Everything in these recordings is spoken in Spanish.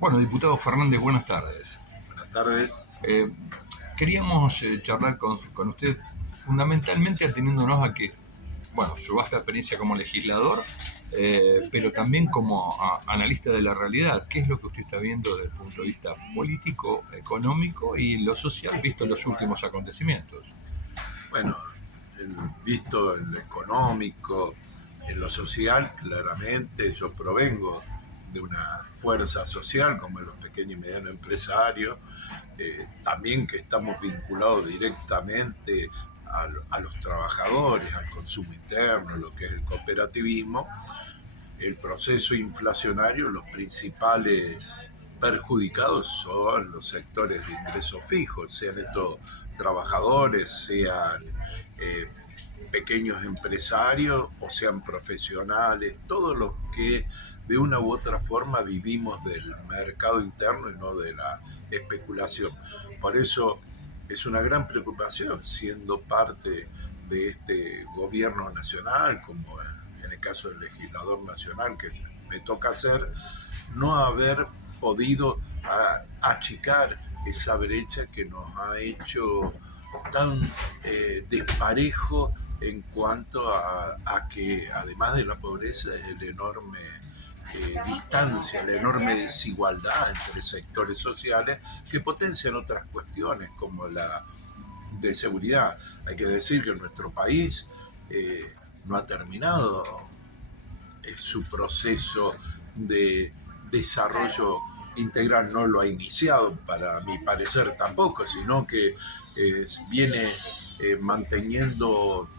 Bueno, diputado Fernández, buenas tardes. Buenas tardes. Eh, Queríamos charlar con usted fundamentalmente ateniéndonos a que, bueno, su vasta experiencia como legislador, pero también como analista de la realidad. ¿Qué es lo que usted está viendo desde el punto de vista político, económico y lo social, visto los últimos acontecimientos? Bueno, visto en lo económico, en lo social, claramente yo provengo de una fuerza social como los pequeños y medianos empresarios, también que estamos vinculados directamente a los trabajadores, al consumo interno, lo que es el cooperativismo. El proceso inflacionario, los principales perjudicados son los sectores de ingresos fijos, sean estos trabajadores, sean eh, pequeños empresarios o sean profesionales, todos los que de una u otra forma vivimos del mercado interno y no de la especulación. Por eso es una gran preocupación, siendo parte de este gobierno nacional, como en el caso del legislador nacional que me toca hacer, no haber podido achicar esa brecha que nos ha hecho tan desparejo en cuanto a que además de la pobreza es el enorme distancia, la enorme desigualdad entre sectores sociales que potencian otras cuestiones como la de seguridad. Hay que decir que nuestro país no ha terminado su proceso de desarrollo integral, no lo ha iniciado para mi parecer tampoco, sino que viene manteniendo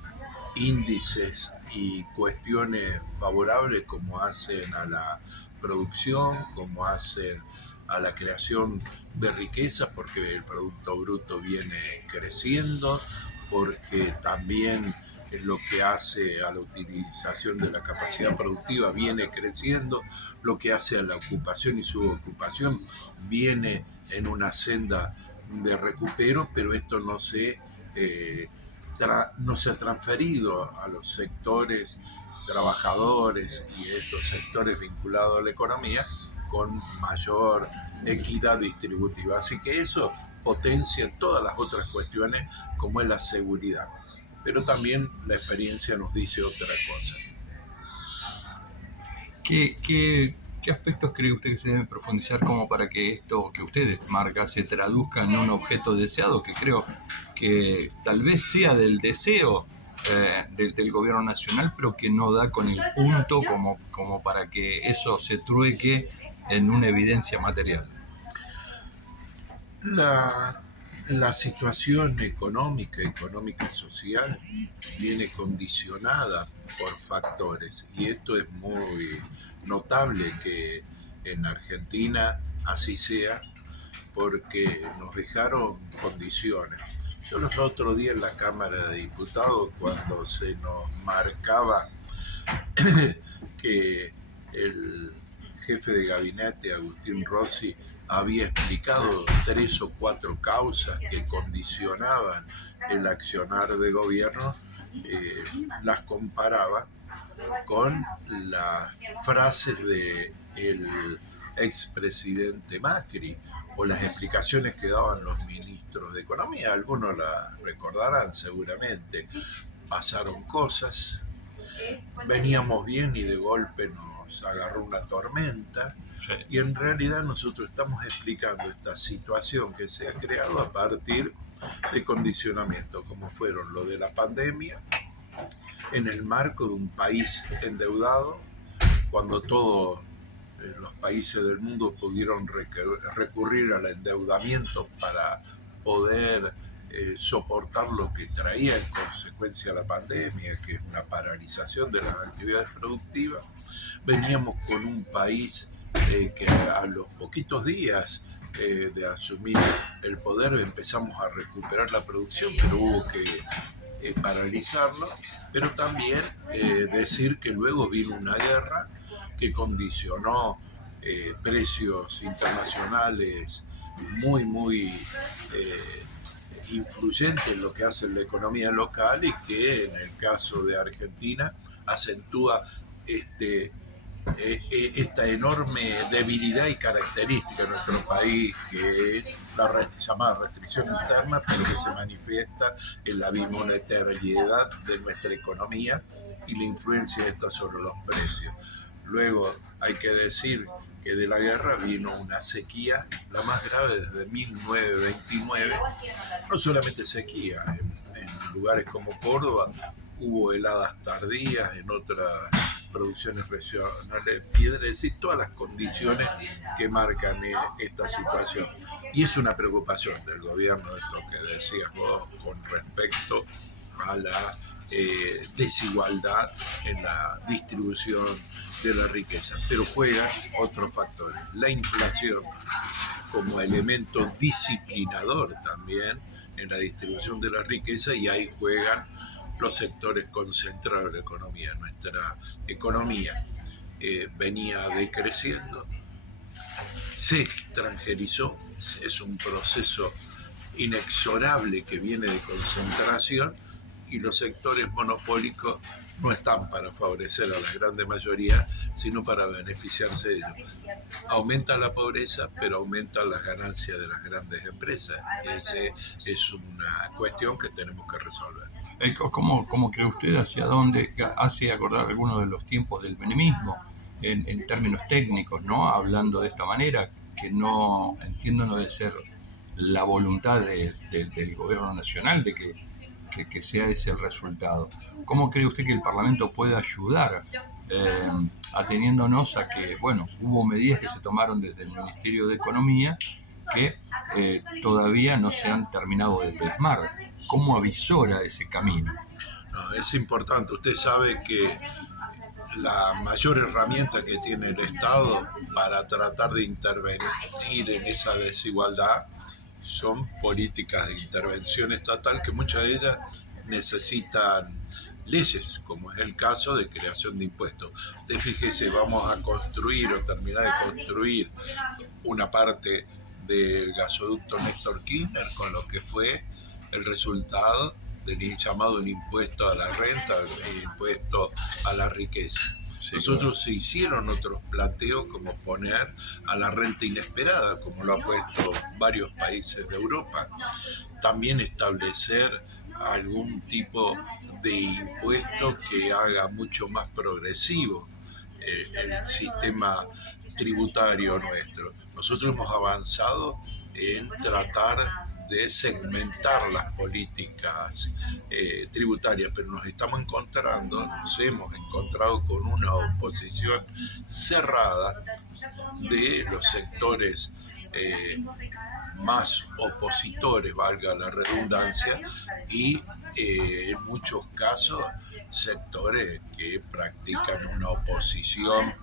índices y cuestiones favorables como hacen a la producción, como hacen a la creación de riqueza, porque el Producto Bruto viene creciendo, porque también lo que hace a la utilización de la capacidad productiva viene creciendo, lo que hace a la ocupación y subocupación viene en una senda de recupero, pero esto no se ha transferido a los sectores trabajadores y estos sectores vinculados a la economía con mayor equidad distributiva. Así que eso potencia todas las otras cuestiones como es la seguridad. Pero también la experiencia nos dice otra cosa. ¿Qué aspectos cree usted que se deben profundizar como para que esto que usted marca se traduzca en un objeto deseado, que creo que tal vez sea del deseo del gobierno nacional, pero que no da con el punto como para que eso se trueque en una evidencia material? La, la situación económica y social viene condicionada por factores y esto es muy notable que en Argentina así sea porque nos dejaron condiciones. Yo los otros días en la Cámara de Diputados, cuando se nos marcaba que el jefe de gabinete, Agustín Rossi, había explicado 3 o 4 causas que condicionaban el accionar de gobierno, las comparaba con las frases del expresidente Macri o las explicaciones que daban los ministros de Economía. Algunos la recordarán seguramente. Pasaron cosas, veníamos bien y de golpe nos agarró una tormenta. Sí. Y en realidad nosotros estamos explicando esta situación que se ha creado a partir de condicionamientos como fueron lo de la pandemia, en el marco de un país endeudado, cuando todos los países del mundo pudieron recurrir al endeudamiento para poder soportar lo que traía en consecuencia la pandemia, que es una paralización de las actividades productivas. Veníamos con un país que a los poquitos días de asumir el poder empezamos a recuperar la producción, pero hubo que paralizarlo, pero también decir que luego vino una guerra que condicionó precios internacionales muy influyentes en lo que hace la economía local y que en el caso de Argentina acentúa este esta enorme debilidad y característica de nuestro país, que es la llamada restricción interna, pero que se manifiesta en la bimonetariedad de nuestra economía y la influencia de esta sobre los precios. Luego hay que decir que de la guerra vino una sequía, la más grave desde 1929, no solamente sequía, en lugares como Córdoba hubo heladas tardías, en otras producciones regionales, piedra, es decir, todas las condiciones que marcan esta situación. Y es una preocupación del gobierno, esto que decías vos, con respecto a la desigualdad en la distribución de la riqueza. Pero juegan otros factores. La inflación como elemento disciplinador también en la distribución de la riqueza, y ahí juegan los sectores concentrados de la economía. Nuestra economía venía decreciendo, se extranjerizó, es un proceso inexorable que viene de concentración, y los sectores monopólicos no están para favorecer a la grande mayoría, sino para beneficiarse de ellos. Aumenta la pobreza, pero aumentan las ganancias de las grandes empresas. Esa es una cuestión que tenemos que resolver. ¿Cómo cree usted hacia dónde hace acordar algunos de los tiempos del menemismo en términos técnicos, ¿no? Hablando de esta manera, que no entiendo no debe ser la voluntad del gobierno nacional de que sea ese el resultado. ¿Cómo cree usted que el Parlamento puede ayudar, ateniéndonos a que, bueno, hubo medidas que se tomaron desde el Ministerio de Economía que todavía no se han terminado de plasmar? ¿Cómo avisora ese camino? No, es importante. Usted sabe que la mayor herramienta que tiene el Estado para tratar de intervenir en esa desigualdad son políticas de intervención estatal, que muchas de ellas necesitan leyes, como es el caso de creación de impuestos. Usted fíjese, vamos a construir o terminar de construir una parte del gasoducto Néstor Kirchner, con lo que fue el resultado del llamado el impuesto a la renta, el impuesto a la riqueza. Sí, nosotros se hicieron otros planteos, como poner a la renta inesperada, como lo han puesto varios países de Europa. También establecer algún tipo de impuesto que haga mucho más progresivo el sistema tributario nuestro. Nosotros hemos avanzado en tratar de segmentar las políticas tributarias, pero nos hemos encontrado con una oposición cerrada de los sectores más opositores, valga la redundancia, y en muchos casos sectores que practican una oposición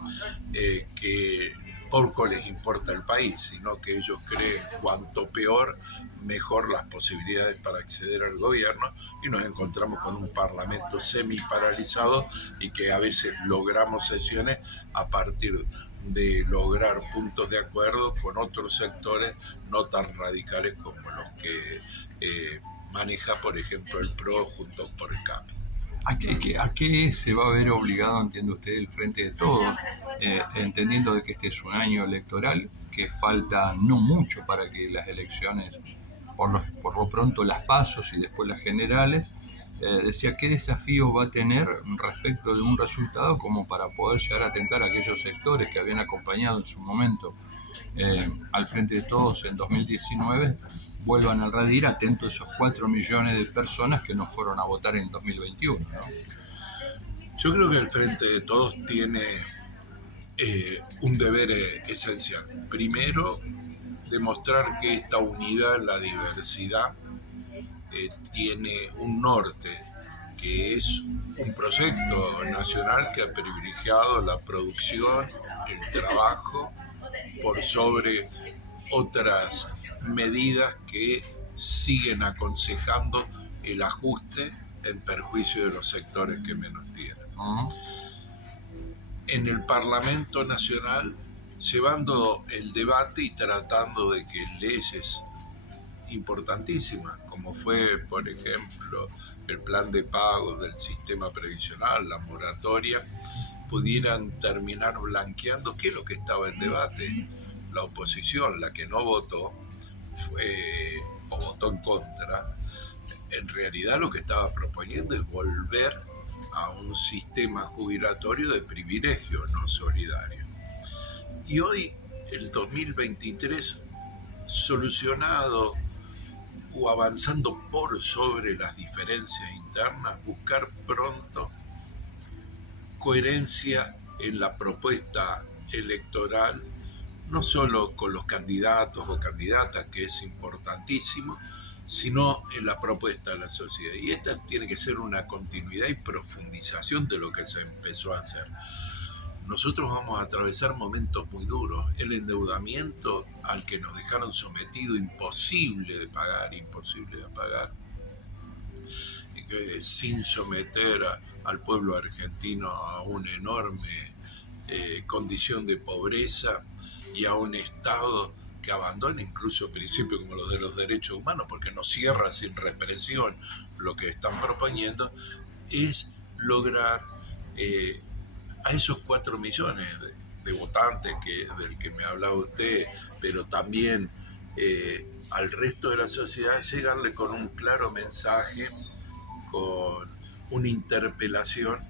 que poco les importa el país, sino que ellos creen cuanto peor, mejor las posibilidades para acceder al gobierno, y nos encontramos con un parlamento semi-paralizado y que a veces logramos sesiones a partir de lograr puntos de acuerdo con otros sectores no tan radicales como los que maneja, por ejemplo, el PRO junto por el Cambio. ¿A qué se va a ver obligado, entiende usted, el Frente de Todos, entendiendo de que este es un año electoral, que falta no mucho para que las elecciones, por lo pronto las pasos y después las generales, decía, ¿qué desafíos va a tener respecto de un resultado como para poder llegar a atentar a aquellos sectores que habían acompañado en su momento al Frente de Todos en 2019, vuelvan a redir atentos a esos 4 millones de personas que no fueron a votar en 2021, ¿no? Yo creo que el Frente de Todos tiene un deber esencial. Primero, demostrar que esta unidad en la diversidad tiene un norte, que es un proyecto nacional que ha privilegiado la producción, el trabajo, por sobre otras medidas que siguen aconsejando el ajuste en perjuicio de los sectores que menos tienen. En el Parlamento Nacional, llevando el debate y tratando de que leyes importantísimas, como fue, por ejemplo, el plan de pagos del sistema previsional, la moratoria, pudieran terminar blanqueando qué es lo que estaba en debate. La oposición, la que no votó, o votó en contra, en realidad lo que estaba proponiendo es volver a un sistema jubilatorio de privilegio, no solidario. Y hoy, el 2023, solucionado o avanzando por sobre las diferencias internas, buscar pronto coherencia en la propuesta electoral, no solo con los candidatos o candidatas, que es importantísimo, sino en la propuesta de la sociedad. Y esta tiene que ser una continuidad y profundización de lo que se empezó a hacer. Nosotros vamos a atravesar momentos muy duros. El endeudamiento al que nos dejaron sometido, imposible de pagar, sin someter al pueblo argentino a una enorme condición de pobreza y a un Estado que abandona incluso principios como los de los derechos humanos, porque no cierra sin represión. Lo que están proponiendo es lograr a esos 4 millones de votantes del que me hablaba usted, pero también al resto de la sociedad, llegarle con un claro mensaje, con una interpelación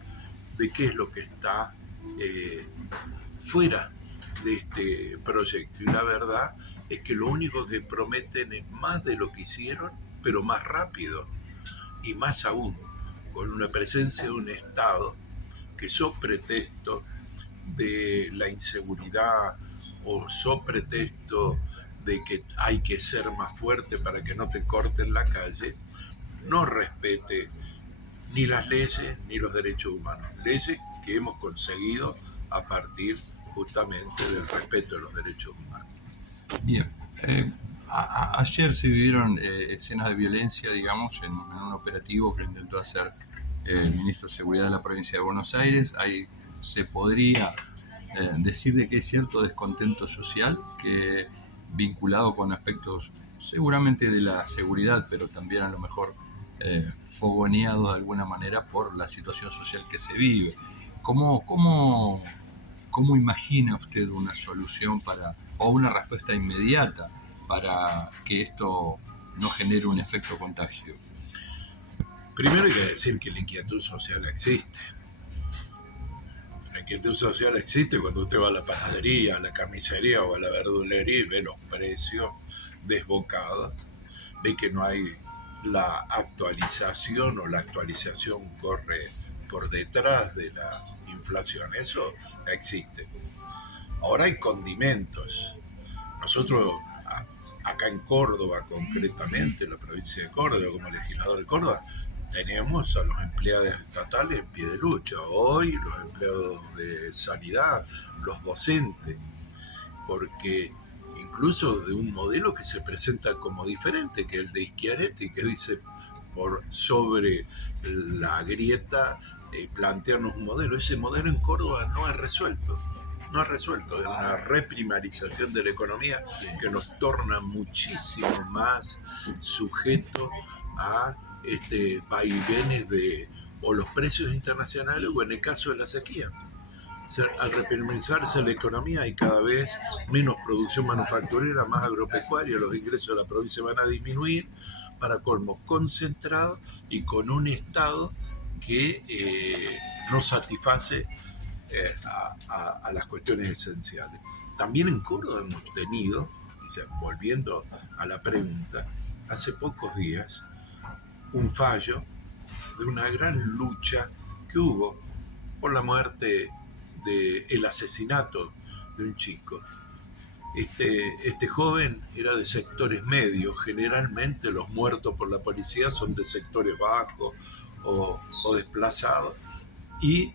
de qué es lo que está fuera de este proyecto. Y la verdad es que lo único que prometen es más de lo que hicieron, pero más rápido, y más aún, con una presencia de un Estado que, so pretexto de la inseguridad o so pretexto de que hay que ser más fuerte para que no te corten la calle, no respete ni las leyes ni los derechos humanos. Leyes que hemos conseguido a partir justamente del respeto de los derechos humanos. Bien. Ayer se vivieron escenas de violencia, digamos, en un operativo que intentó hacer el ministro de Seguridad de la provincia de Buenos Aires. Ahí se podría decir de que hay cierto descontento social que, vinculado con aspectos seguramente de la seguridad, pero también a lo mejor fogoneado de alguna manera por la situación social que se vive. ¿Cómo imagina usted una solución o una respuesta inmediata para que esto no genere un efecto contagio? Primero hay que decir que la inquietud social existe. La inquietud social existe cuando usted va a la panadería, a la carnicería o a la verdulería y ve los precios desbocados, ve que no hay la actualización, o la actualización corre por detrás de la inflación. Eso existe. Ahora hay condimentos. Nosotros acá en Córdoba, concretamente en la provincia de Córdoba, como legislador de Córdoba, tenemos a los empleados estatales en pie de lucha. Hoy los empleados de sanidad, los docentes, porque incluso de un modelo que se presenta como diferente, que el de Schiaretti, que dice por sobre la grieta plantearnos un modelo. Ese modelo en Córdoba no es resuelto, es una reprimarización de la economía que nos torna muchísimo más sujetos a vaivenes de o los precios internacionales, o en el caso de la sequía. Al reprimarizarse la economía hay cada vez menos producción manufacturera, más agropecuaria, los ingresos de la provincia van a disminuir, para colmo concentrado y con un Estado que no satisface a las cuestiones esenciales. También en Córdoba hemos tenido, volviendo a la pregunta, hace pocos días un fallo de una gran lucha que hubo por la muerte el asesinato de un chico. Este joven era de sectores medios. Generalmente los muertos por la policía son de sectores bajos o desplazados, y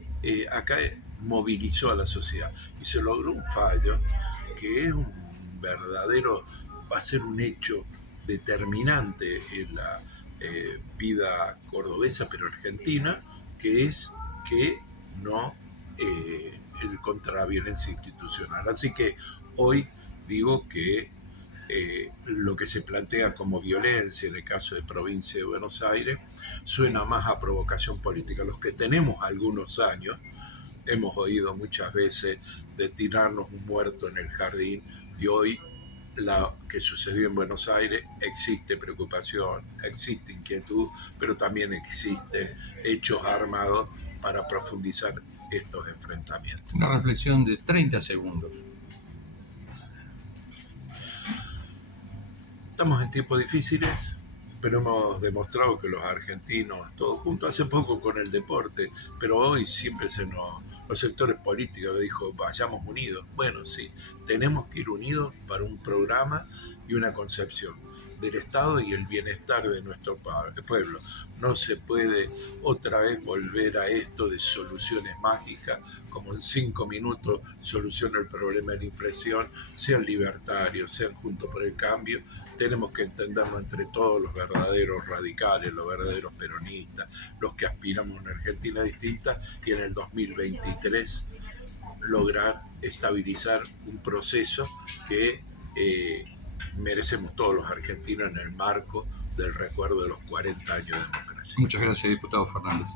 acá movilizó a la sociedad y se logró un fallo que es va a ser un hecho determinante en la vida cordobesa, pero argentina, que es que no contra la violencia institucional. Así que hoy digo que lo que se plantea como violencia en el caso de provincia de Buenos Aires suena más a provocación política. Los que tenemos algunos años hemos oído muchas veces de tirarnos un muerto en el jardín, y hoy lo que sucedió en Buenos Aires, existe preocupación, existe inquietud, pero también existen hechos armados para profundizar estos enfrentamientos. Una reflexión de 30 segundos. Estamos en tiempos difíciles, pero hemos demostrado que los argentinos, todos juntos, hace poco con el deporte, pero hoy siempre los sectores políticos dijo, vayamos unidos. Bueno, sí, tenemos que ir unidos para un programa y una concepción del Estado y el bienestar de nuestro pueblo. No se puede otra vez volver a esto de soluciones mágicas, como en 5 minutos soluciona el problema de la inflación, sean libertarios, sean Juntos por el Cambio. Tenemos que entenderlo entre todos, los verdaderos radicales, los verdaderos peronistas, los que aspiramos a una Argentina distinta, y en el 2023 lograr estabilizar un proceso que merecemos todos los argentinos en el marco del recuerdo de los 40 años de democracia. Muchas gracias, diputado Fernández.